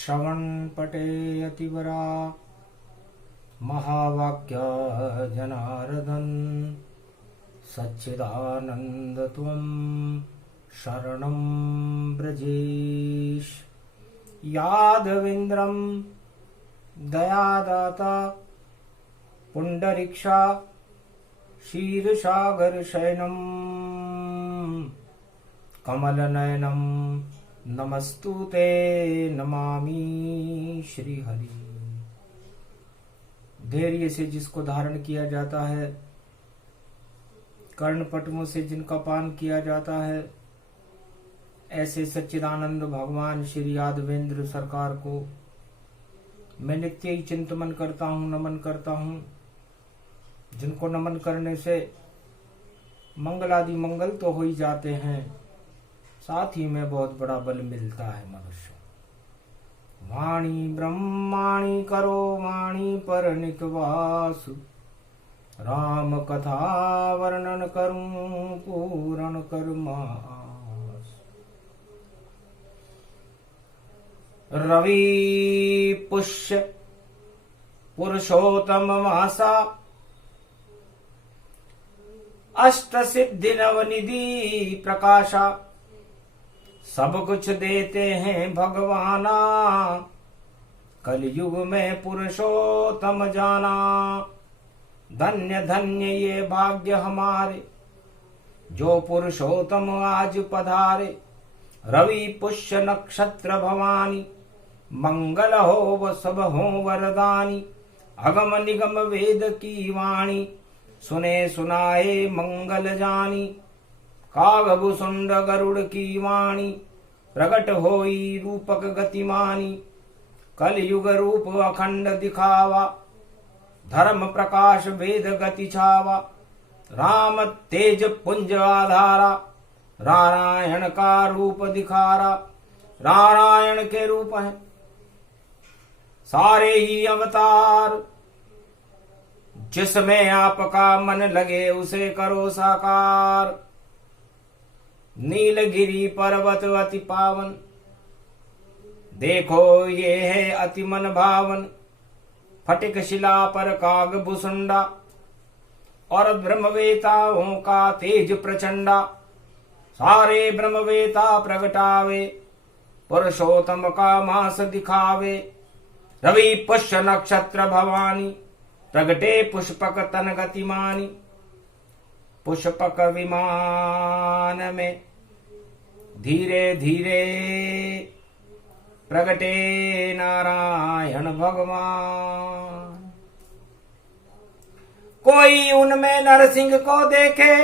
श्रवण पटे अतिवरा महावाक्य जनार्दन सच्चिदानंद त्वं शरणं ब्रजेश। यादवेन्द्रं दयादाता पुंडरीक्षा क्षीरसागर शयनं कमलनयनं नमस्तुते नमामि श्रीहरि। धैर्य से जिसको धारण किया जाता है, कर्णपटुओं से जिनका पान किया जाता है, ऐसे सच्चिदानंद भगवान श्री यादवेंद्र सरकार को मैं नित्य ही चिंतन करता हूँ, नमन करता हूँ। जिनको नमन करने से मंगलादि मंगल तो हो ही जाते हैं, साथ ही में बहुत बड़ा बल मिलता है मनुष्य। वाणी ब्रह्माणी करो वाणी पर निकवास, राम कथा वर्णन करूं पूर्ण कर्मास। रवि पुष्य पुरुषोत्तम मासा, अष्ट सिद्धि नवनिधि प्रकाशा। सब कुछ देते हैं भगवाना, कलयुग में पुरुषोत्तम जाना। धन्य धन्य ये भाग्य हमारे, जो पुरुषोत्तम आज पधारे। रवि पुष्य नक्षत्र भवानी, मंगल हो व सब हो वरदानी। अगम निगम वेद की वाणी, सुने सुनाए मंगल जानी। कागभुसुंड गरुड़ की वाणी, प्रगट होई रूपक गतिमानी। कलयुग रूप अखंड दिखावा, धर्म प्रकाश वेद गति छावा। राम तेज पुंज आधारा, नारायण का रूप दिखारा। नारायण के रूप है सारे ही अवतार, जिसमें आपका मन लगे उसे करो साकार। नीलगिरी पर्वत अति पावन, देखो ये है अति मन भावन। फटिक शिला पर काग भुसुंडा, और ब्रह्मवेताओं का तेज प्रचंडा। सारे ब्रह्मवेता प्रगटावे, पुरुषोत्तम का मास दिखावे। रवि पुष्य नक्षत्र भवानी, प्रगटे पुष्पक तन गतिमानी। पुष्पक विमान में धीरे धीरे प्रगटे नारायण भगवान। कोई उनमें नरसिंह को देखे,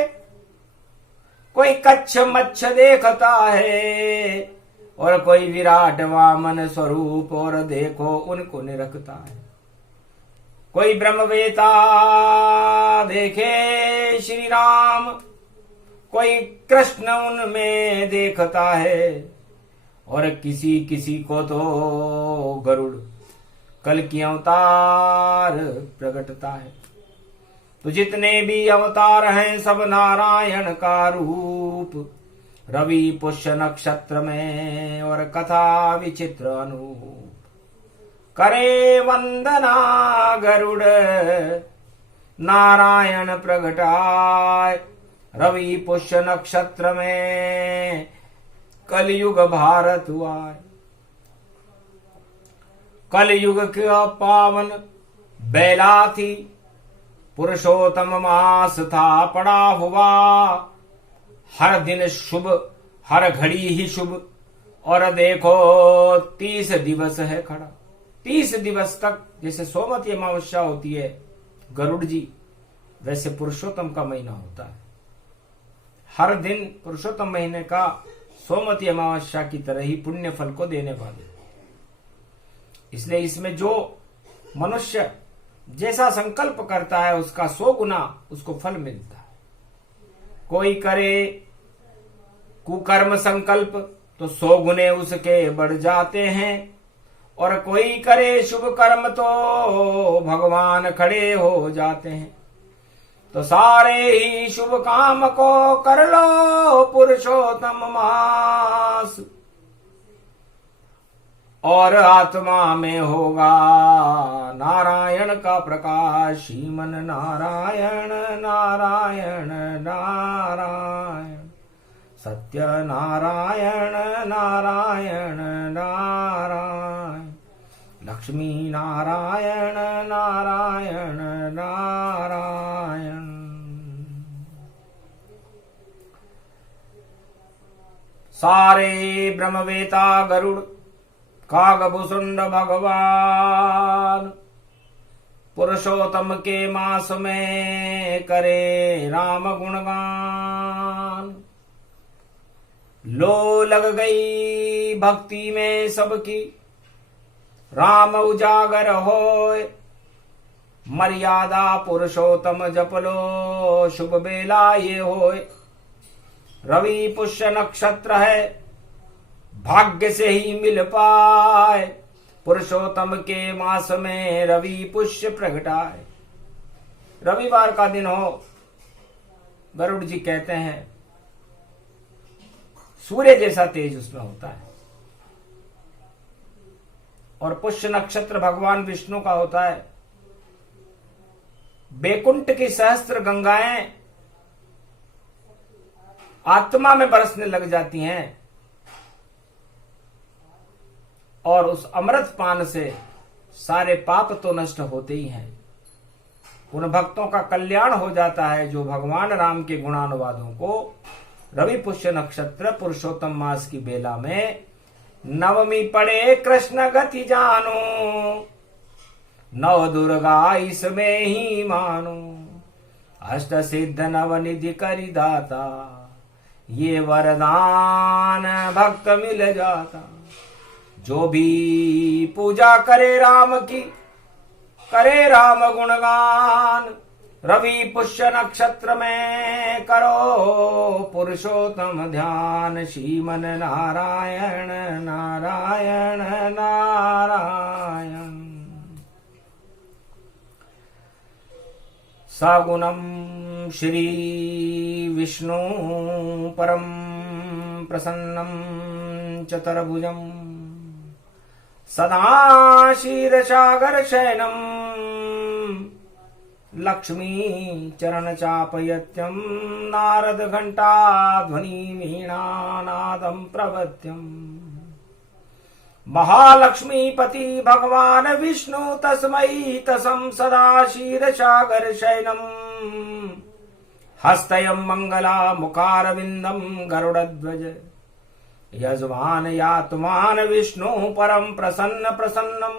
कोई कच्छ मच्छ देखता है। और कोई विराट वामन स्वरूप, और देखो उनको निरखता है। कोई ब्रह्मवेता देखे श्री राम, कोई कृष्ण उनमें देखता है। और किसी किसी को तो गरुड़ कल की अवतार प्रकटता है। तो जितने भी अवतार हैं सब नारायण का रूप। रवि पुष्य नक्षत्र में और कथा विचित्र अनूप। करे वंदना गरुड़ नारायण प्रगटाय। रवि पुष्य नक्षत्र में कलयुग भारत हुआ। कलयुग का पावन बेला थी, पुरुषोत्तम मास था पड़ा हुआ। हर दिन शुभ, हर घड़ी ही शुभ। और देखो 30 दिवस है खड़ा। 30 दिवस तक, जैसे सोमवती अमावस्या होती है गरुड़ जी, वैसे पुरुषोत्तम का महीना होता है। हर दिन पुरुषोत्तम महीने का सोमवती अमावस्या की तरह ही पुण्य फल को देने वाले। इसलिए इसमें जो मनुष्य जैसा संकल्प करता है उसका 100 गुना उसको फल मिलता है। कोई करे कुकर्म संकल्प तो 100 गुने उसके बढ़ जाते हैं। और कोई करे शुभ कर्म तो भगवान खड़े हो जाते हैं। तो सारे ही शुभ काम को कर लो पुरुषोत्तम मास। और आत्मा में होगा नारायण का प्रकाश। श्रीमन नारायण नारायण नारायण, सत्य नारायण नारायण नारायण, लक्ष्मी नारायण नारायण नारायण। सारे ब्रह्मवेता गरुड़ कागभुसुंड भगवान पुरुषोत्तम के मास में करे राम गुणगान। लो लग गई भक्ति में सबकी राम उजागर होए। मर्यादा पुरुषोत्तम जप लो शुभ बेला ये होए। रवि पुष्य नक्षत्र है भाग्य से ही मिल पाए। पुरुषोत्तम के मास में रवि पुष्य प्रगटाए। रविवार का दिन हो, गरुड़ जी कहते हैं सूर्य जैसा तेज उसमें होता है। और पुष्य नक्षत्र भगवान विष्णु का होता है। बैकुंठ की सहस्त्र गंगाएं आत्मा में बरसने लग जाती हैं और उस अमृत पान से सारे पाप तो नष्ट होते ही हैं। उन भक्तों का कल्याण हो जाता है जो भगवान राम के गुणानुवादों को रवि पुष्य नक्षत्र पुरुषोत्तम मास की बेला में नवमी पड़े कृष्ण गति जानो। नव दुर्गा इसमें ही मानो। अष्ट सिद्ध नवनिधि करि दाता। ये वरदान भक्त मिल जाता। जो भी पूजा करे राम की करे राम गुणगान। रवि पुष्य नक्षत्र में करो पुरुषोत्तम ध्यान। श्रीमन नारायण नारायण नारायण। सगुणं श्री विष्णु परम प्रसन्नं चतुर्भुजं सदा क्षीरसागर शयनं लक्ष्मी चरण चापयत्यं नारद घंटा ध्वनि वीणानादं प्रवत्यं। महालक्ष्मीपति भगवान विष्णु तस्मै तसं सदा क्षीरसागर शयनं। हस्तयं मंगला मुखारविंदं गरुड़ध्वज। यजमान यातमान विष्णु परम प्रसन्न प्रसन्नम।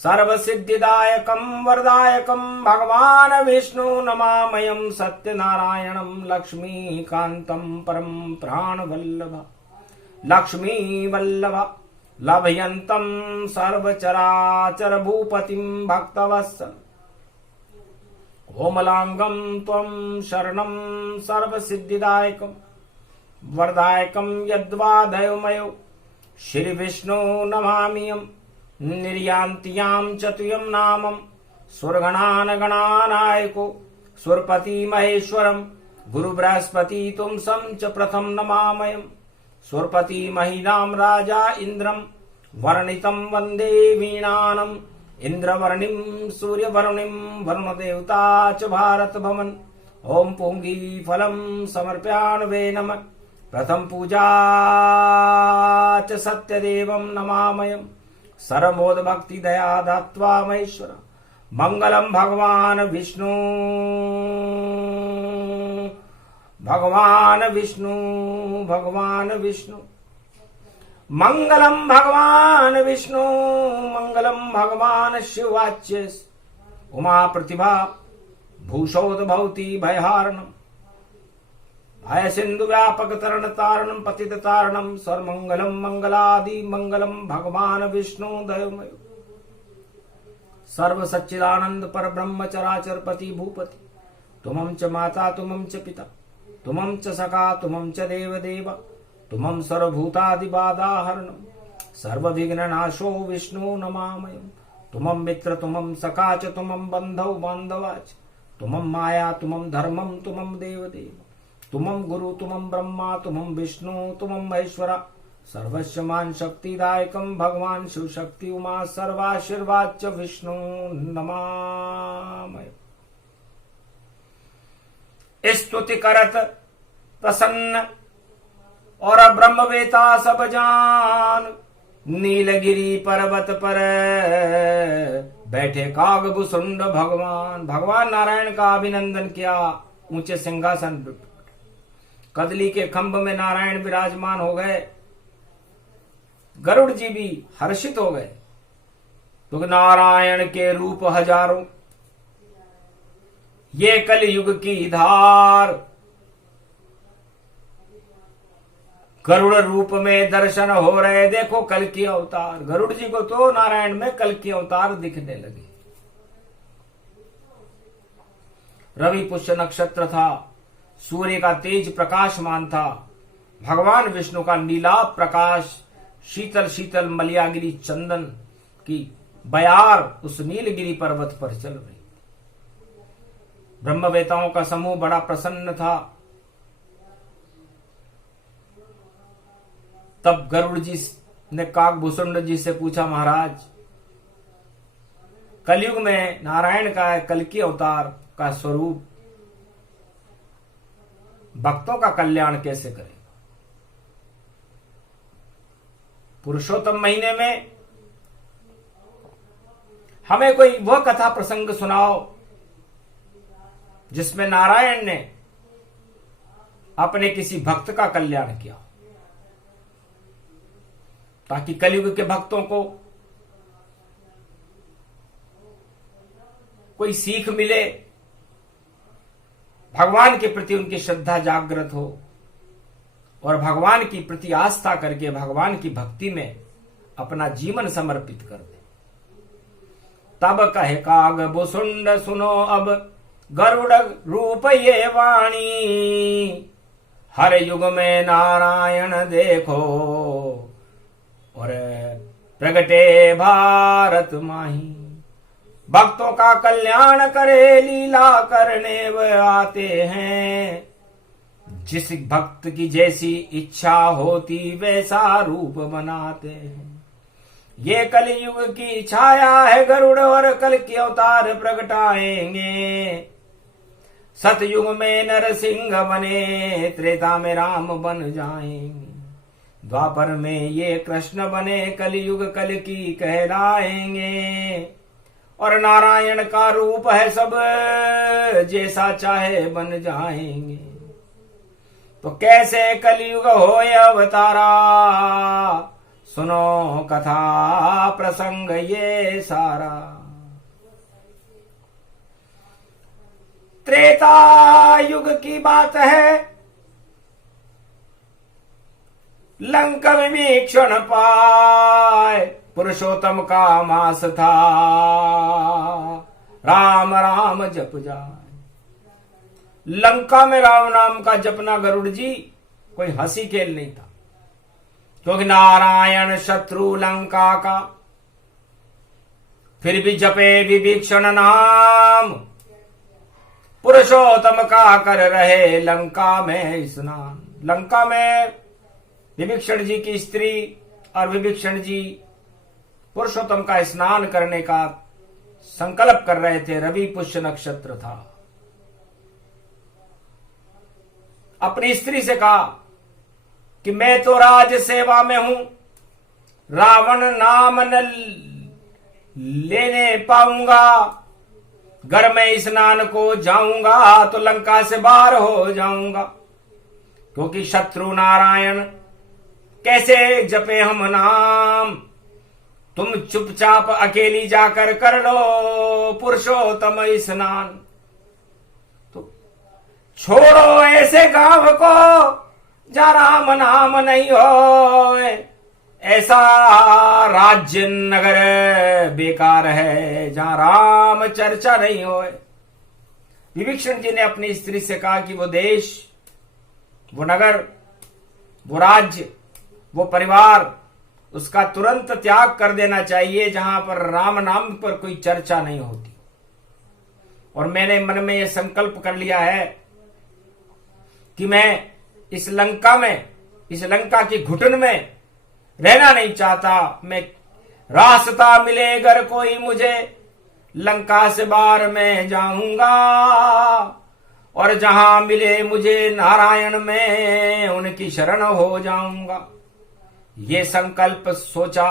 सर्व सिद्धिदायकं वरदायकं भगवान विष्णु नमामयं। सत्यनारायणं लक्ष्मीकान्तं परम प्राणवल्लभ। लक्ष्मी वल्लभ लभयन्तं सर्वचराचर भूपतिं भक्तवत्सल। कोमलांगं त्वं शरणं सर्वसिद्धिदायकं वरदायकं यद्वादयोमयो। श्री विष्णु नमामियं निर्यान्त्यां चतुयं नामं। सुरगणान गणानायको सुरपति महेश्वरं। गुरु बृहस्पति तुमसं च प्रथम नमामयम्। सुरपति महीनां राजा इंद्रं वर्णितं वंदे वीणानम्। इंद्रवर्णिं सूर्यवर्णिं वरुणदेवता च भारत भवन। ओम पुंगी फलं समर्पयामि वे नमः। प्रथम पूजा च सत्यदेवं नमामयम्। सर्वमोद भक्ति दया दत्वा महेश्वर। मंगलम भगवान विष्णु भगवान विष्णु भगवान विष्णु। मंगलम भगवान विष्णु मंगलम भगवान शिवाच्य। उमा प्रतिभा भूषोद्भवती भयहारणम। भय सिंधु व्यापक तरण तारणम पतित तारणम। सर्वमंगलम मंगलादि मंगलम भगवान विष्णु दयोमय। सर्व सच्चिदानंद पर ब्रह्म चराचर पति भूपति। तुमं च माता तुमं च पिता तुमं च सखा तुमं च देव देव। तुमं सर्वभूतादिबाधाहरणं सर्वविघ्ननाशो विष्णु नमामयम्। तुमं मित्र तुमं सखा च तुमं बन्धौ बान्धवा च। तुमं माया तुमं धर्मं तुमं देव देव। तुमं गुरु तुमं ब्रह्मा तुमं विष्णु तुमं महेश्वरा। सर्वस्वमान शक्तिदायकम भगवान शिव शक्ति उमा सर्वाशीर्वाद च विष्णु नमामि। स्तुति करत प्रसन्न और ब्रह्मवेता सब जान, नीलगिरी पर्वत पर बैठे कागभूषुंड भगवान। भगवान नारायण का अभिनंदन किया। ऊंचे सिंहासन कदली के खंभ में नारायण विराजमान हो गए। गरुड़ जी भी हर्षित हो गए, तो नारायण के रूप हजारों, ये कलयुग की धार। गरुड़ रूप में दर्शन हो रहे, देखो कल की अवतार। गरुड़ जी को तो नारायण में कल की अवतार दिखने लगे। रवि पुष्य नक्षत्र था, सूर्य का तेज प्रकाशमान था। भगवान विष्णु का नीला प्रकाश, शीतल शीतल मलयागिरी चंदन की बयार उस नीलगिरी पर्वत पर चल रही। ब्रह्मवेताओं का समूह बड़ा प्रसन्न था। तब गरुड़ जी ने काकभूषुंड जी से पूछा, महाराज कलयुग में नारायण का कल की अवतार का स्वरूप भक्तों का कल्याण कैसे करे? पुरुषोत्तम महीने में हमें कोई वह कथा प्रसंग सुनाओ जिसमें नारायण ने अपने किसी भक्त का कल्याण किया, ताकि कलयुग के भक्तों को कोई सीख मिले, भगवान के प्रति उनकी श्रद्धा जागृत हो और भगवान की प्रति आस्था करके भगवान की भक्ति में अपना जीवन समर्पित कर दे। तब कहे कागभूषुंड सुनो अब गरुड़ रूप ये वाणी, हर युग में नारायण देखो और प्रगटे भारत माही। भक्तों का कल्याण करे लीला करने वह आते हैं, जिस भक्त की जैसी इच्छा होती वैसा रूप बनाते हैं। ये कलयुग की छाया है गरुड़ और कल के अवतार प्रगटाएंगे। सतयुग में नरसिंह बने, त्रेता में राम बन जाएंगे। द्वापर में ये कृष्ण बने, कलयुग कल की कहलाएंगे। और नारायण का रूप है सब, जैसा चाहे बन जाएंगे। तो कैसे कलयुग हो अवतारा, सुनो कथा प्रसंग ये सारा। त्रेता युग की बात है, लंका में वीक्षण पाए, पुरुषोत्तम का मास था, राम राम जप जाए। लंका में राम नाम का जपना गरुड़ जी कोई हंसी खेल नहीं था, क्योंकि नारायण शत्रु लंका का, फिर भी जपे विभीषण नाम। पुरुषोत्तम का कर रहे लंका में स्नान। लंका में विभीषण जी की स्त्री और विभीषण जी पुरुषोत्तम का स्नान करने का संकल्प कर रहे थे। रवि पुष्य नक्षत्र था। अपनी स्त्री से कहा कि मैं तो राज सेवा में हूं, रावण नाम न लेने पाऊंगा। घर में स्नान को जाऊंगा तो लंका से बाहर हो जाऊंगा, क्योंकि शत्रु नारायण कैसे जपे हम नाम। तुम चुपचाप अकेली जाकर कर लो पुरुषोत्तम स्नान। तो छोड़ो ऐसे गांव को जहां राम नाम नहीं हो, ऐसा राज्य नगर बेकार है जहां राम चर्चा नहीं हो। विभीषण जी ने अपनी स्त्री से कहा कि वो देश, वो नगर, वो राज्य, वो परिवार, उसका तुरंत त्याग कर देना चाहिए जहां पर राम नाम पर कोई चर्चा नहीं होती। और मैंने मन में यह संकल्प कर लिया है कि मैं इस लंका में, इस लंका की घुटन में रहना नहीं चाहता मैं। रास्ता मिले अगर कोई मुझे, लंका से बाहर मैं जाऊंगा। और जहां मिले मुझे नारायण, में उनकी शरण हो जाऊंगा। ये संकल्प सोचा,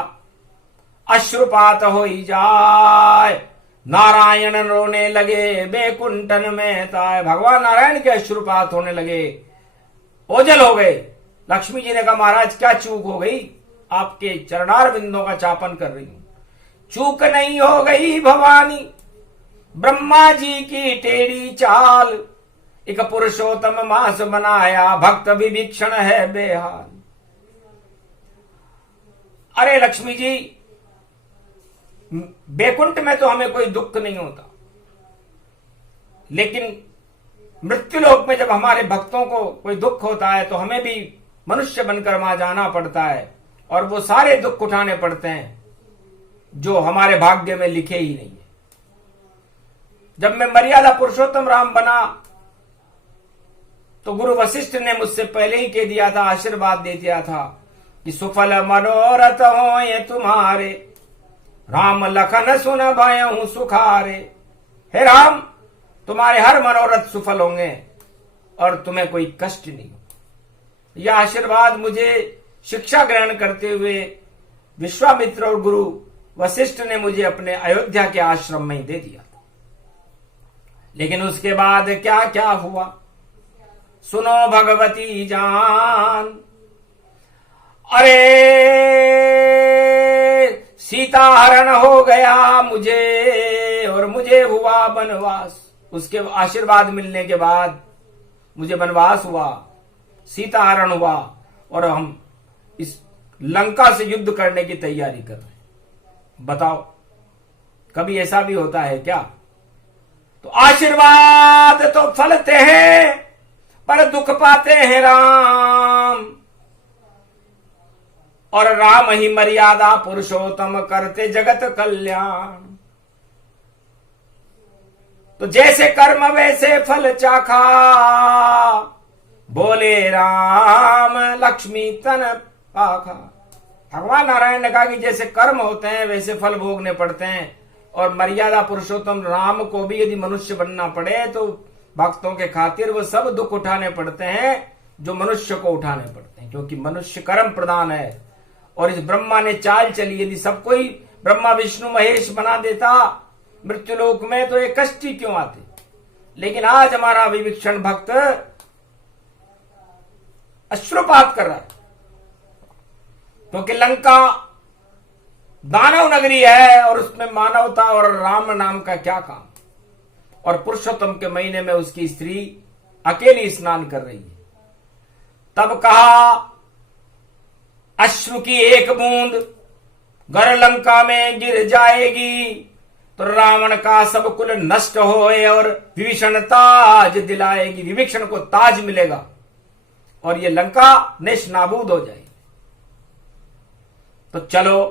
अश्रुपात हो ही जाए। नारायण रोने लगे बैकुंठन में ताय। भगवान नारायण के अश्रुपात होने लगे, ओझल हो गए। लक्ष्मी जी ने कहा महाराज क्या चूक हो गई, आपके चरणार बिंदों का चापन कर रही हूं। चूक नहीं हो गई भवानी, ब्रह्मा जी की टेढ़ी चाल। एक पुरुषोत्तम मास बनाया, भक्त विभीषण है बेहाल। अरे लक्ष्मी जी, बैकुंठ में तो हमें कोई दुख नहीं होता, लेकिन मृत्युलोक में जब हमारे भक्तों को कोई दुख होता है तो हमें भी मनुष्य बनकर वहां जाना पड़ता है, और वो सारे दुख उठाने पड़ते हैं जो हमारे भाग्य में लिखे ही नहीं है। जब मैं मर्यादा पुरुषोत्तम राम बना तो गुरु वशिष्ठ ने मुझसे पहले ही कह दिया था, आशीर्वाद दे दिया था कि सुफल मनोरथ हो ये तुम्हारे, राम लखन सुन भयहु सुखारे। हे राम, तुम्हारे हर मनोरथ सफल होंगे और तुम्हें कोई कष्ट नहीं हो। यह आशीर्वाद मुझे शिक्षा ग्रहण करते हुए विश्वामित्र और गुरु वशिष्ठ ने मुझे अपने अयोध्या के आश्रम में ही दे दिया था। लेकिन उसके बाद क्या क्या हुआ सुनो भगवती जान। अरे सीता हरण हो गया मुझे, और मुझे हुआ वनवास। उसके आशीर्वाद मिलने के बाद मुझे वनवास हुआ, सीता हरण हुआ, और हम इस लंका से युद्ध करने की तैयारी कर रहे हैं। बताओ कभी ऐसा भी होता है क्या? तो आशीर्वाद तो फलते हैं पर दुख पाते हैं राम, और राम ही मर्यादा पुरुषोत्तम करते जगत कल्याण। तो जैसे कर्म वैसे फल चाखा, बोले राम लक्ष्मी तन पाखा। भगवान नारायण ने कहा कि जैसे कर्म होते हैं वैसे फल भोगने पड़ते हैं, और मर्यादा पुरुषोत्तम राम को भी यदि मनुष्य बनना पड़े तो भक्तों के खातिर वो सब दुख उठाने पड़ते हैं जो मनुष्य को उठाने पड़ते हैं, क्योंकि मनुष्य कर्म प्रधान है। और इस ब्रह्मा ने चाल चली, यदि सबको ही ब्रह्मा विष्णु महेश बना देता मृत्युलोक में तो ये कष्ट ही क्यों आते। लेकिन आज हमारा विभीषण भक्त अश्रुपात कर रहा है, क्योंकि लंका दानव नगरी है और उसमें मानवता और राम नाम का क्या काम। और पुरुषोत्तम के महीने में उसकी स्त्री अकेली स्नान कर रही है। तब कहा अश्रु की एक बूंद गर लंका में गिर जाएगी तो रावण का सब कुल नष्ट होए और विभीषण ताज दिलाएगी। विभीषण को ताज मिलेगा और ये लंका नेश नाबूद हो जाएगी। तो चलो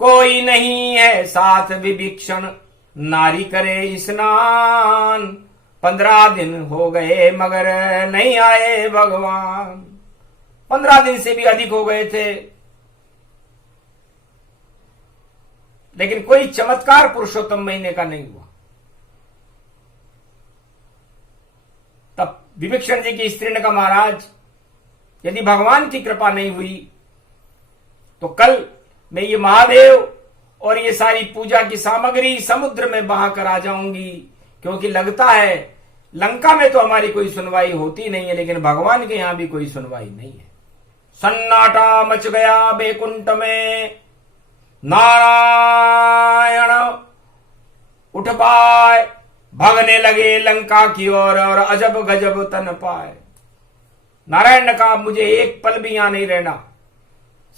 कोई नहीं है साथ विभीषण, नारी करे स्नान। 15 दिन हो गए मगर नहीं आए भगवान। 15 दिन से भी अधिक हो गए थे, लेकिन कोई चमत्कार पुरुषोत्तम महीने का नहीं हुआ। तब विभीषण जी की स्त्री ने कहा महाराज यदि भगवान की कृपा नहीं हुई तो कल मैं ये महादेव और ये सारी पूजा की सामग्री समुद्र में बहा कर आ जाऊंगी, क्योंकि लगता है लंका में तो हमारी कोई सुनवाई होती नहीं है, लेकिन भगवान के यहां भी कोई सुनवाई नहीं है। सन्नाटा मच गया बैकुंठ में, नारायण उठ पाए, भागने लगे लंका की ओर और अजब गजब तन पाए। नारायण ने कहा मुझे एक पल भी यहां नहीं रहना।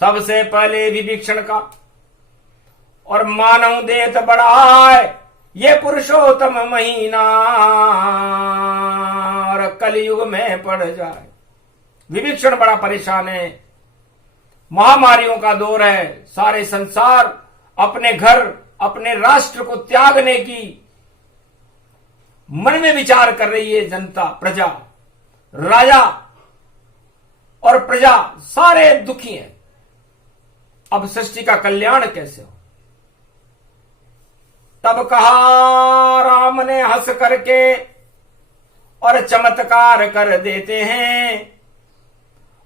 सबसे पहले विभीषण का और मानव देत बढ़ाए ये पुरुषोत्तम महीना और कलयुग में पड़ जाए। विभीषण बड़ा परेशान है, महामारियों का दौर है, सारे संसार अपने घर अपने राष्ट्र को त्यागने की मन में विचार कर रही है। जनता, प्रजा, राजा और प्रजा सारे दुखी हैं। अब सृष्टि का कल्याण कैसे हो। तब कहा राम ने हंस करके, और चमत्कार कर देते हैं,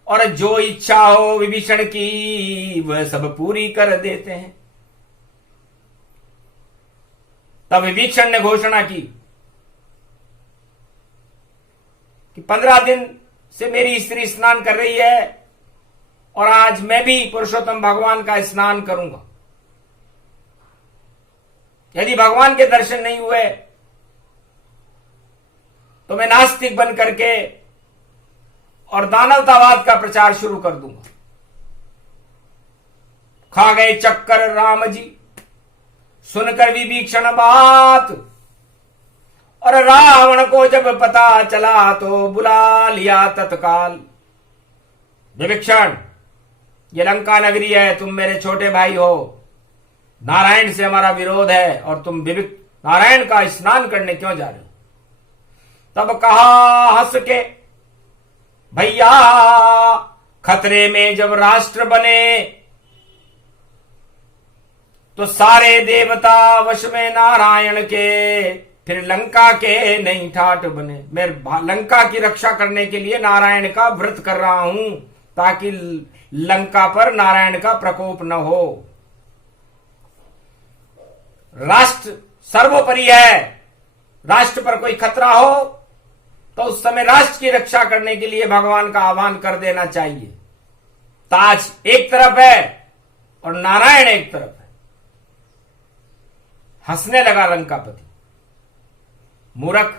और जो इच्छा हो विभीषण की वह सब पूरी कर देते हैं। तब विभीषण ने घोषणा की कि 15 दिन से मेरी स्त्री स्नान कर रही है, और आज मैं भी पुरुषोत्तम भगवान का स्नान करूंगा। यदि भगवान के दर्शन नहीं हुए तो मैं नास्तिक बन करके और दानवतावाद का प्रचार शुरू कर दूंगा। खा गए चक्कर राम जी सुनकर विभीषण बात, और रावण को जब पता चला तो बुला लिया तत्काल। विभीषण, ये लंका नगरी है, तुम मेरे छोटे भाई हो, नारायण से हमारा विरोध है, और तुम नारायण का स्नान करने क्यों जा रहे हो। तब कहा हंस के, भैया खतरे में जब राष्ट्र बने तो सारे देवता वश में नारायण के, फिर लंका के नहीं ठाट बने। मैं लंका की रक्षा करने के लिए नारायण का व्रत कर रहा हूं, ताकि लंका पर नारायण का प्रकोप न हो। राष्ट्र सर्वोपरि है, राष्ट्र पर कोई खतरा हो तो उस समय राष्ट्र की रक्षा करने के लिए भगवान का आह्वान कर देना चाहिए। ताज एक तरफ है और नारायण एक तरफ है। हंसने लगा लंकापति, मूर्ख,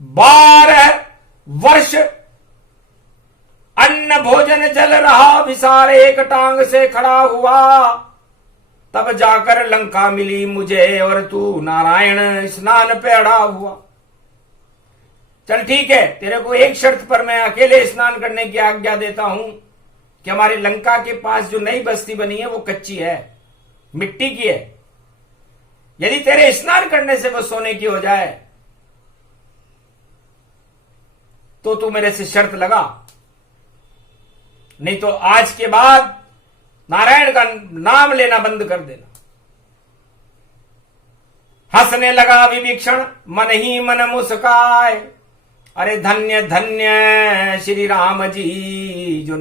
12 वर्ष अन्न भोजन जल रहा, विसार एक टांग से खड़ा हुआ, तब जाकर लंका मिली मुझे, और तू नारायण स्नान पे अड़ा हुआ। चल ठीक है, तेरे को एक शर्त पर मैं अकेले स्नान करने की आज्ञा देता हूं कि हमारी लंका के पास जो नई बस्ती बनी है वो कच्ची है, मिट्टी की है। यदि तेरे स्नान करने से वो सोने की हो जाए तो तू मेरे से शर्त लगा, नहीं तो आज के बाद नारायण का नाम लेना बंद कर देना। हंसने लगा विभीषण, मन ही मन मुस्काए, अरे धन्य धन्य श्री राम जी, जो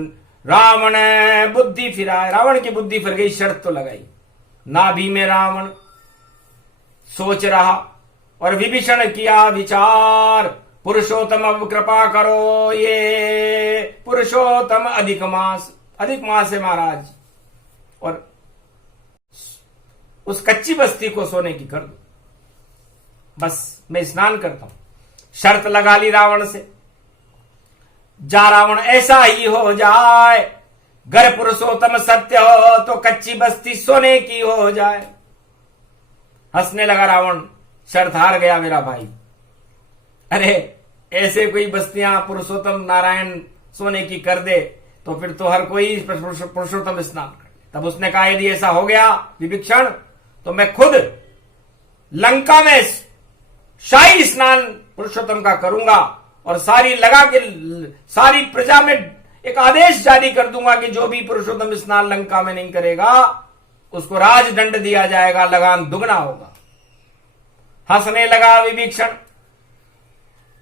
रावण बुद्धि फिराए। रावण की बुद्धि फिर गई, शर्त तो लगाई। नाभि में रावण सोच रहा, और विभीषण किया विचार, पुरुषोत्तम अब कृपा करो, ये पुरुषोत्तम अधिक मास है महाराज, और उस कच्ची बस्ती को सोने की कर दो, बस मैं स्नान करता हूं। शर्त लगा ली रावण से, जा रावण ऐसा ही हो जाए, गर पुरुषोत्तम सत्य हो तो कच्ची बस्ती सोने की हो जाए। हंसने लगा रावण, शर्त हार गया मेरा भाई। अरे ऐसे कोई बस्तियां पुरुषोत्तम नारायण सोने की कर दे तो फिर तो हर कोई पुरुषोत्तम स्नान कर। तब उसने कहा यदि ऐसा हो गया विभीषण, तो मैं खुद लंका में शाही स्नान पुरुषोत्तम का करूंगा, और सारी प्रजा में एक आदेश जारी कर दूंगा कि जो भी पुरुषोत्तम स्नान लंका में नहीं करेगा उसको राजदंड दिया जाएगा, लगान दुगना होगा। हंसने लगा विभीषण,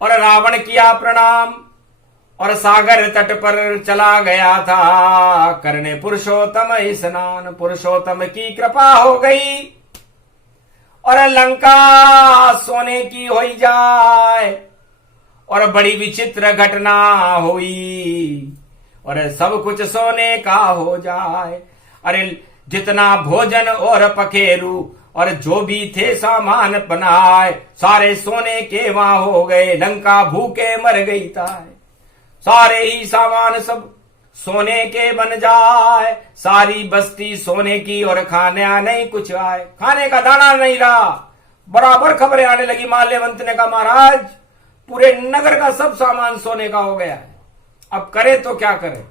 और रावण किया प्रणाम, और सागर तट पर चला गया था करने पुरुषोत्तम स्नान। पुरुषोत्तम की कृपा हो गई, और लंका सोने की हो जाए, और बड़ी विचित्र घटना हुई, और सब कुछ सोने का हो जाए। अरे जितना भोजन और पखेरु और जो भी थे सामान बनाए, सारे सोने के वहां हो गए, लंका भूखे मर गई ताए। सारे ही सामान सब सोने के बन जाए, सारी बस्ती सोने की, और खाने नहीं कुछ आए, खाने का दाना नहीं रहा। बराबर खबरें आने लगी, माल्यवंत ने कहा महाराज पूरे नगर का सब सामान सोने का हो गया है, अब करे तो क्या करे,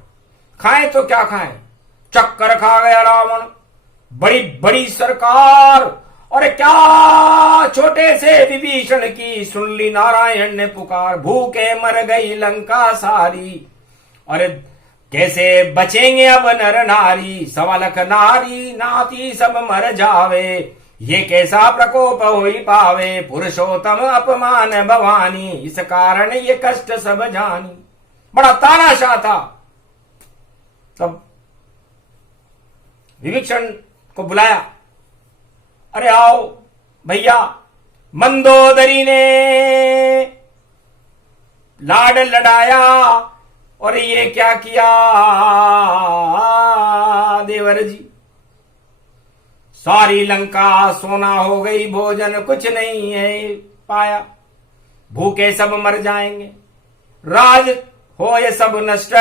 खाएं तो क्या खाएं। चक्कर खा गया रावण, बड़ी बड़ी सरकार, और क्या छोटे से विभीषण की सुन ली नारायण ने पुकार। भूखे मर गई लंका सारी, अरे कैसे बचेंगे अब नर नारी, 1.25 लाख नारी नाती सब मर जावे, ये कैसा प्रकोप होई पावे, पुरुषोत्तम अपमान भवानी, इस कारण ये कष्ट सब जानी। बड़ा तानाशाह था। तब विभीषण को बुलाया, अरे आओ भैया, मंदोदरी ने लाड लड़ाया और ये क्या किया देवर जी, सारी लंका सोना हो गई, भोजन कुछ नहीं है पाया, भूखे सब मर जाएंगे, राज हो ये सब नष्ट,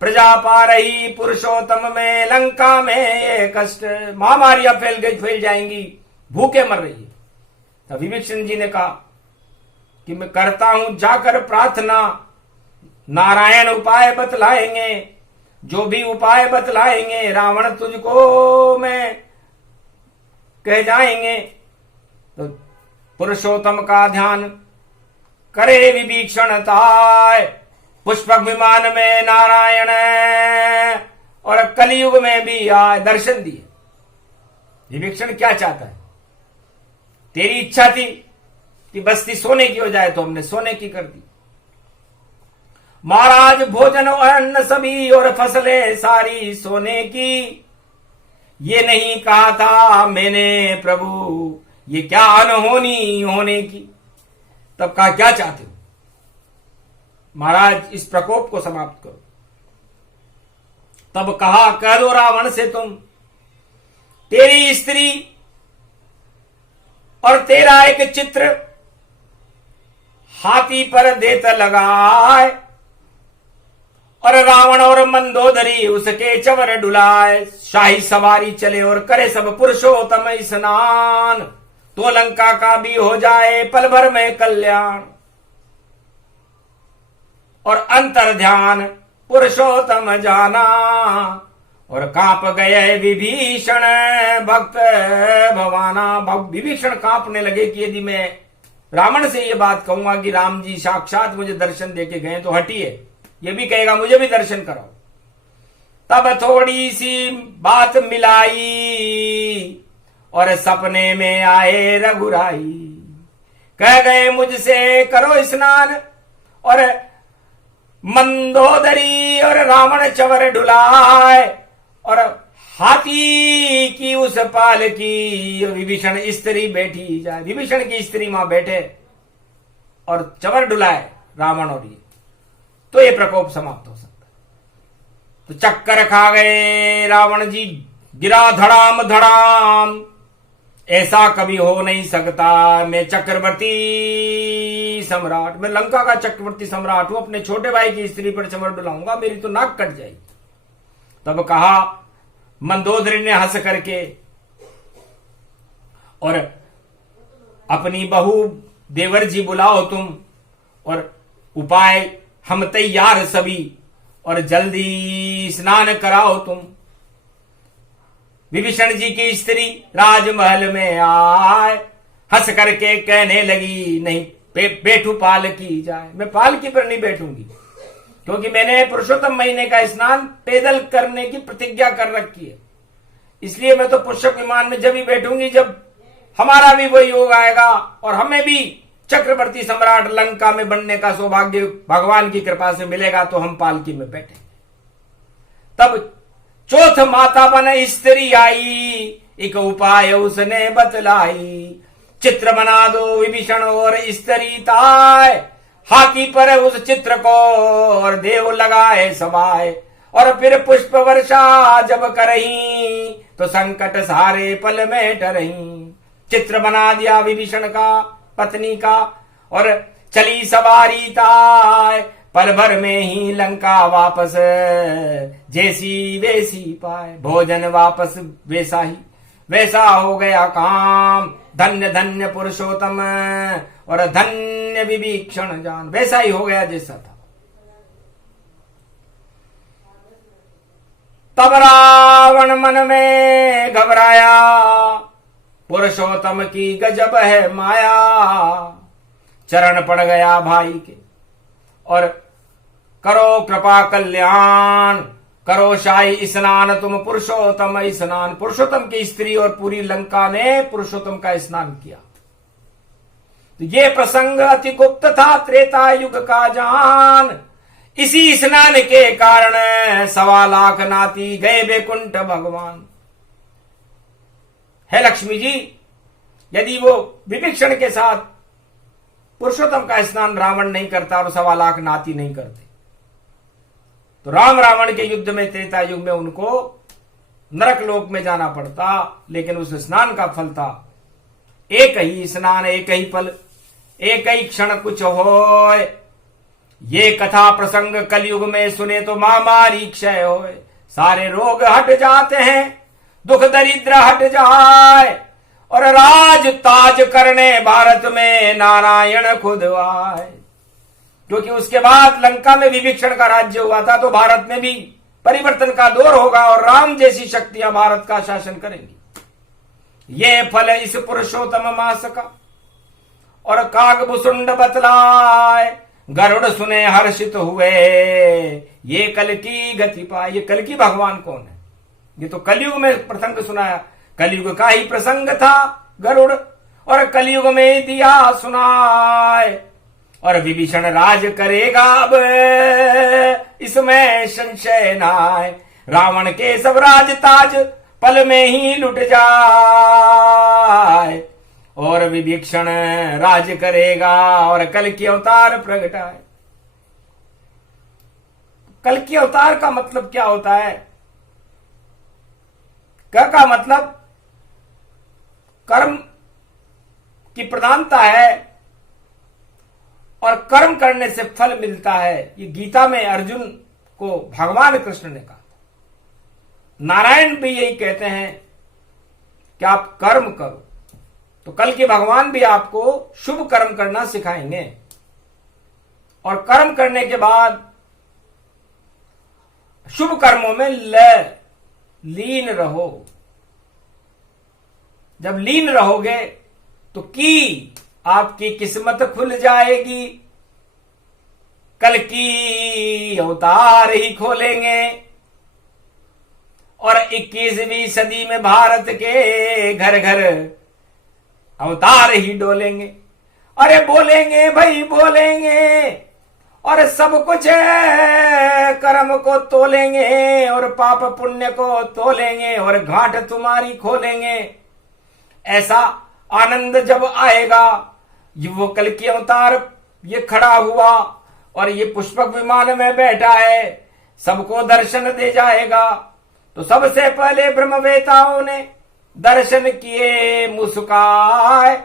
प्रजा पा रही पुरुषोत्तम में, लंका में ये कष्ट, महामारियां फैल जाएंगी, भूखे मर रही है। तब विभीषण जी ने कहा कि मैं करता हूं जाकर प्रार्थना, नारायण उपाय बतलाएंगे, जो भी उपाय बतलाएंगे रावण तुझको मैं कह जाएंगे। तो पुरुषोत्तम का ध्यान करे विभीषण ताय, पुष्पक विमान में नारायण और कलयुग में भी आए, दर्शन दिए। विभीषण क्या चाहता है? तेरी इच्छा थी कि बस्ती सोने की हो जाए तो हमने सोने की कर दी। महाराज भोजन और अन्न सभी और फसलें सारी सोने की, ये नहीं कहा था मैंने प्रभु ये क्या अनहोनी होने की। तब कहा क्या चाहते हो महाराज, इस प्रकोप को समाप्त करो। तब कहा कह दो रावण से तुम, तेरी स्त्री और तेरा एक चित्र हाथी पर देत लगाए, और रावण और मंदोदरी उसके चवर डुलाए, शाही सवारी चले और करे सब पुरुषोत्तम स्नान, तो लंका का भी हो जाए पल भर में कल्याण, और अंतर ध्यान पुरुषोत्तम जाना, और कांप गए विभीषण भक्त भवाना। विभीषण कांपने लगे कि यदि मैं रावण से ये बात कहूंगा कि राम जी साक्षात मुझे दर्शन देके गए तो हटिए, ये भी कहेगा मुझे भी दर्शन कराओ। तब थोड़ी सी बात मिलाई और सपने में आए रघुराई, कह गए मुझसे करो स्नान, और मंदोदरी और रावण चवर डुलाए, और हाथी की उस पाल की विभीषण स्त्री बैठी जाए, विभीषण की स्त्री मां बैठे और चवर डुलाए रावण और ये, तो ये प्रकोप समाप्त हो सकता है। तो चक्कर खा गए रावण जी, गिरा धड़ाम धड़ाम, ऐसा कभी हो नहीं सकता, मैं चक्रवर्ती सम्राट, मैं लंका का चक्रवर्ती सम्राट हूं, अपने छोटे भाई की स्त्री पर चवर डुलाऊंगा, मेरी तो नाक कट जाएगी। तब कहा मंदोदरी ने हंस करके, और अपनी बहू देवर जी बुलाओ तुम, और उपाय हम तैयार सभी, और जल्दी स्नान कराओ तुम। विभीषण जी की स्त्री राजमहल में आए, हंस करके कहने लगी नहीं बैठू पाल की जाए, मैं पालकी पर नहीं बैठूंगी, क्योंकि मैंने पुरुषोत्तम महीने का स्नान पैदल करने की प्रतिज्ञा कर रखी है, इसलिए मैं तो पुष्पक विमान में जब ही बैठूंगी जब हमारा भी वही योग आएगा और हमें भी चक्रवर्ती सम्राट लंका में बनने का सौभाग्य भगवान की कृपा से मिलेगा, तो हम पालकी में बैठे। तब चौथ माता बन स्त्री आई, एक उपाय उसने बतलाई, चित्र बना दो विभीषण और स्त्री ताय, हाथी पर उस चित्र को और देव लगाए समाये, और फिर पुष्प वर्षा जब करही तो संकट सारे पल में टरही। चित्र बना दिया विभीषण का पत्नी का, और चली सवारी ताय, पल भर में ही लंका वापस, जैसी वैसी पाए, भोजन वापस वैसा ही वैसा हो गया काम, धन्य धन्य पुरुषोत्तम और धन्य विभीषण जान, वैसा ही हो गया जैसा था। तब रावण मन में घबराया, पुरुषोत्तम की गजब है माया, चरण पड़ गया भाई के, और करो कृपा कल्याण, करो शाही स्नान तुम पुरुषोत्तम स्नान। पुरुषोत्तम की स्त्री और पूरी लंका ने पुरुषोत्तम का स्नान किया। तो ये प्रसंग अति गुप्त था त्रेता युग का जान। इसी स्नान के कारण 1.25 लाख नाती गए वैकुंठ भगवान। है लक्ष्मी जी, यदि वो विभीषण के साथ पुरुषोत्तम का स्नान रावण नहीं करता और 1.25 लाख नाती नहीं करते, तो राम रावण के युद्ध में त्रेता युग में उनको नरक लोक में जाना पड़ता। लेकिन उस स्नान का फल था एक ही स्नान, एक ही फल, एक ही क्षण कुछ होय। ये कथा प्रसंग कलयुग में सुने तो महामारी क्षय होय। सारे रोग हट जाते हैं, दुख दरिद्र हट जाए, और राज ताज करने भारत में नारायण खुद आए। क्योंकि उसके बाद लंका में विभीषण का राज्य हुआ था, तो भारत में भी परिवर्तन का दौर होगा और राम जैसी शक्तियां भारत का शासन करेंगी। ये फल इस पुरुषोत्तम मास का। और कागभुसुंड बतलाए, गरुड़ सुने हर्षित हुए, ये कल की गति पाए। ये कल की भगवान कौन है? ये तो कलयुग में प्रसंग सुनाया, कलयुग का ही प्रसंग था गरुड़, और कलयुग में दिया सुनाए। और विभीषण राज करेगा अब इसमें संशय नाय। रावण के सब राज ताज पल में ही लुट जाए, और विभीषण राज करेगा और कल की अवतार प्रगटाए। कल की अवतार का मतलब क्या होता है? का मतलब कर्म की प्रधानता है और कर्म करने से फल मिलता है। ये गीता में अर्जुन को भगवान कृष्ण ने कहा। नारायण भी यही कहते हैं कि आप कर्म करो। तो कल के भगवान भी आपको शुभ कर्म करना सिखाएंगे, और कर्म करने के बाद शुभ कर्मों में लीन रहो। जब लीन रहोगे तो की आपकी किस्मत खुल जाएगी। कल की अवतार ही खोलेंगे, और 21वीं सदी में भारत के घर घर अवतार ही डोलेंगे। अरे बोलेंगे भाई बोलेंगे, और सब कुछ कर्म को तोलेंगे, और पाप पुण्य को तोलेंगे, और घाट तुम्हारी खोलेंगे। ऐसा आनंद जब आएगा, वो कल की अवतार ये खड़ा हुआ और ये पुष्पक विमान में बैठा है, सबको दर्शन दे जाएगा। तो सबसे पहले ब्रह्मवेताओं ने दर्शन किए मुस्काए,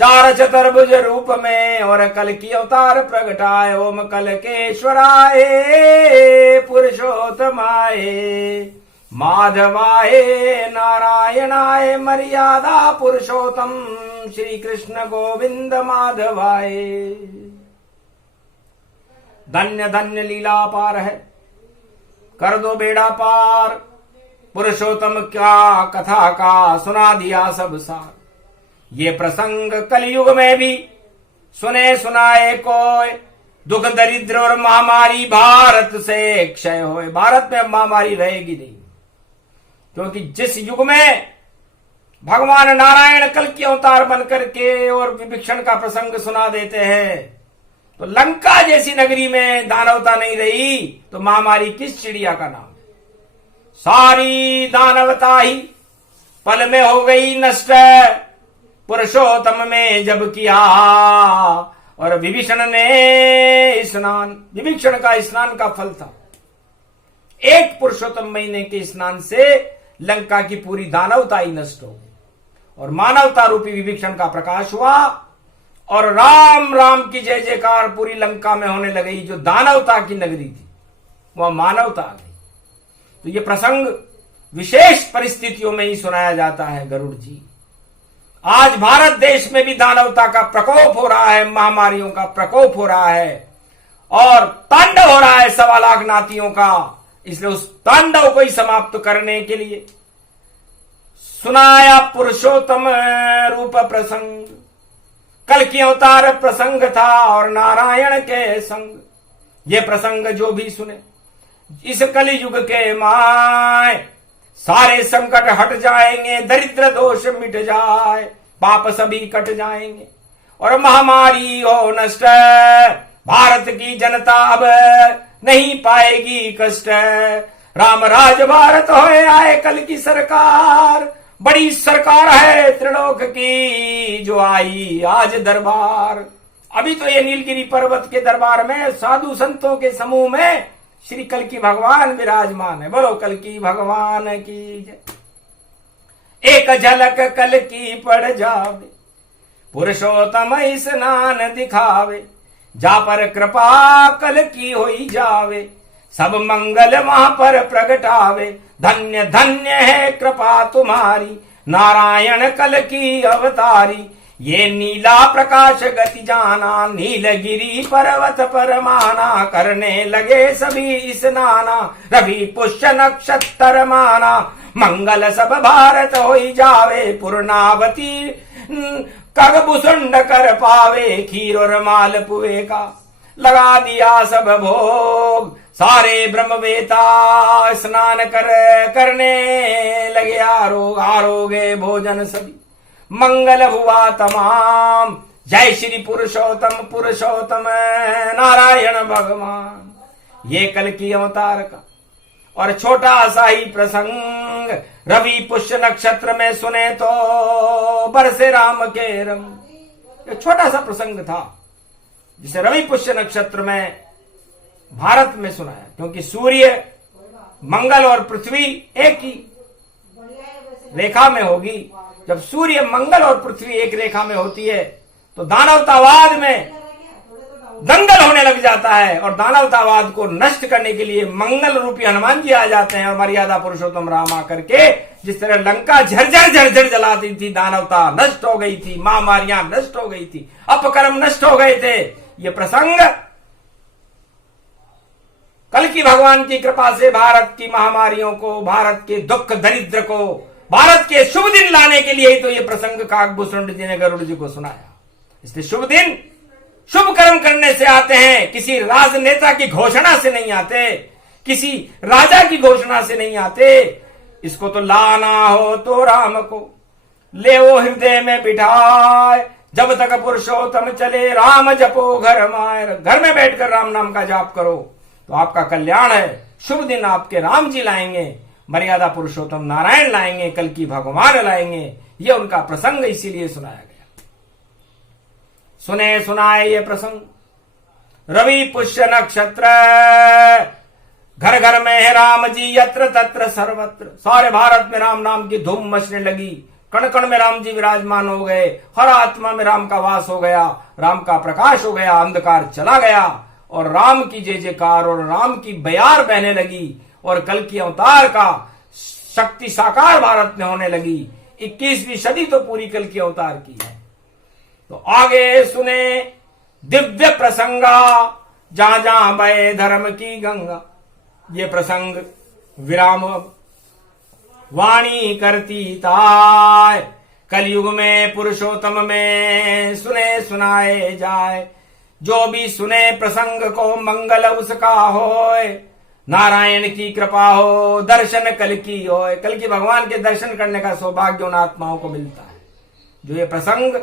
4 चतुर्भुज रूप में, और कल की अवतार प्रगटाए। ओम कलकेश्वराय पुरुषोत्तमाय माधवाय नारायणाय मर्यादा पुरुषोत्तम श्री कृष्ण गोविंद माधवाय। धन्य धन्य लीला पार है, कर दो बेड़ा पार। पुरुषोत्तम क्या कथा का सुना दिया सब सार। ये प्रसंग कलयुग में भी सुने सुनाए कोई। दुख दरिद्र और महामारी भारत से क्षय होए। भारत में महामारी रहेगी नहीं, क्योंकि जिस युग में भगवान नारायण कल की अवतार बनकर के और विभीषण का प्रसंग सुना देते हैं, तो लंका जैसी नगरी में दानवता नहीं रही, तो महामारी किस चिड़िया का नाम? सारी दानवता ही पल में हो गई नष्ट, पुरुषोत्तम में जब किया। और विभीषण ने स्नान, विभीषण का स्नान का फल था। एक पुरुषोत्तम महीने के स्नान से लंका की पूरी दानवता ही नष्ट हो गई, और मानवता रूपी विभीषण का प्रकाश हुआ, और राम राम की जय जयकार पूरी लंका में होने लगी। जो दानवता की नगरी थी वह मानवता आ गई। तो ये प्रसंग विशेष परिस्थितियों में ही सुनाया जाता है गरुड़ जी। आज भारत देश में भी दानवता का प्रकोप हो रहा है, महामारियों का प्रकोप हो रहा है, और तांडव हो रहा है 1.25 लाख नातियों का। इसलिए उस तांडव को ही समाप्त करने के लिए सुनाया पुरुषोत्तम रूप प्रसंग। कल की अवतार प्रसंग था और नारायण के संग। ये प्रसंग जो भी सुने, इस कलयुग के माय सारे संकट हट जाएंगे, दरिद्र दोष मिट जाए, पाप सभी कट जाएंगे और महामारी हो नष्ट। भारत की जनता अब नहीं पाएगी कष्ट। राम राज भारत होए आए कल की सरकार, बड़ी सरकार है त्रिलोक की जो आई आज दरबार। अभी तो ये नीलगिरी पर्वत के दरबार में साधु संतों के समूह में श्री कल्कि भगवान विराजमान है। बोलो कल्कि भगवान की जय। एक झलक कल्कि पड़ जावे, पुरुषोत्तम स्नान दिखावे, जा पर कृपा कल्कि होई जावे, सब मंगल वहां पर प्रगटावे। धन्य धन्य है कृपा तुम्हारी, नारायण कल्कि अवतारी। ये नीला प्रकाश गति जाना, नीलगिरी पर्वत पर माना, करने लगे सभी स्नाना, रवि पुष्य नक्षत्र माना। मंगल सब भारत होई जावे, पूर्णावती कगभुसुंड कर पावे। खीर और माल पुए का लगा दिया सब भोग, सारे ब्रह्मवेता स्नान करने लगे आरोगे भोजन सभी। मंगल हुआ तमाम, जय श्री पुरुषोत्तम पुरुषोत्तम नारायण भगवान। ये कल्कि अवतार का और छोटा सा ही प्रसंग रवि पुष्य नक्षत्र में सुने तो बरसे राम के रंग। एक छोटा सा प्रसंग था जिसे रवि पुष्य नक्षत्र में भारत में सुनाया, क्योंकि सूर्य मंगल और पृथ्वी एक ही रेखा में होगी। जब सूर्य मंगल और पृथ्वी एक रेखा में होती है तो दानवतावाद में दंगल होने लग जाता है, और दानवतावाद को नष्ट करने के लिए मंगल रूपी हनुमान जी आ जाते हैं और मर्यादा पुरुषोत्तम राम आकर के जिस तरह लंका झरझर जलाती थी, दानवता नष्ट हो गई थी, महामारियां नष्ट हो गई थी, अपकर्म नष्ट हो गए थे। ये प्रसंग कल्कि भगवान की कृपा से भारत की महामारियों को, भारत के दुख दरिद्र को, भारत के शुभ दिन लाने के लिए ही तो ये प्रसंग काकभूषुंड जी ने गरुड़ जी को सुनाया। इसलिए शुभ दिन शुभ कर्म करने से आते हैं, किसी राजनेता की घोषणा से नहीं आते, किसी राजा की घोषणा से नहीं आते। इसको तो लाना हो तो राम को ले वो हृदय में बिठाए, जब तक पुरुषोत्तम चले राम जपो घर माए। घर में बैठकर राम नाम का जाप करो तो आपका कल्याण है। शुभ दिन आपके राम जी लाएंगे, मर्यादा पुरुषोत्तम नारायण लाएंगे, कल्कि भगवान लाएंगे। ये उनका प्रसंग इसीलिए सुनाया गया। सुने सुनाए ये प्रसंग रवि पुष्य नक्षत्र, घर घर में है राम जी यत्र तत्र सर्वत्र। सारे भारत में राम नाम की धूम मचने लगी, कण कण में राम जी विराजमान हो गए, हर आत्मा में राम का वास हो गया, राम का प्रकाश हो गया, अंधकार चला गया और राम की जय जयकार और राम की बयार बहने लगी और कल्कि अवतार का शक्ति साकार भारत में होने लगी। 21वीं सदी तो पूरी कल्कि अवतार की है। तो आगे सुने दिव्य प्रसंगा, जहां जहां बहे धर्म की गंगा। ये प्रसंग विराम वाणी करती ताय, कलयुग में पुरुषोत्तम में सुने सुनाए जाए। जो भी सुने प्रसंग को मंगल उसका होए, नारायण की कृपा हो, दर्शन कल्कि होए। कल्कि भगवान के दर्शन करने का सौभाग्य उन आत्माओं को मिलता है जो ये प्रसंग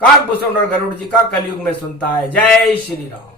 काकभूषुंड और गरुड़ जी का कलयुग में सुनता है। जय श्री राम।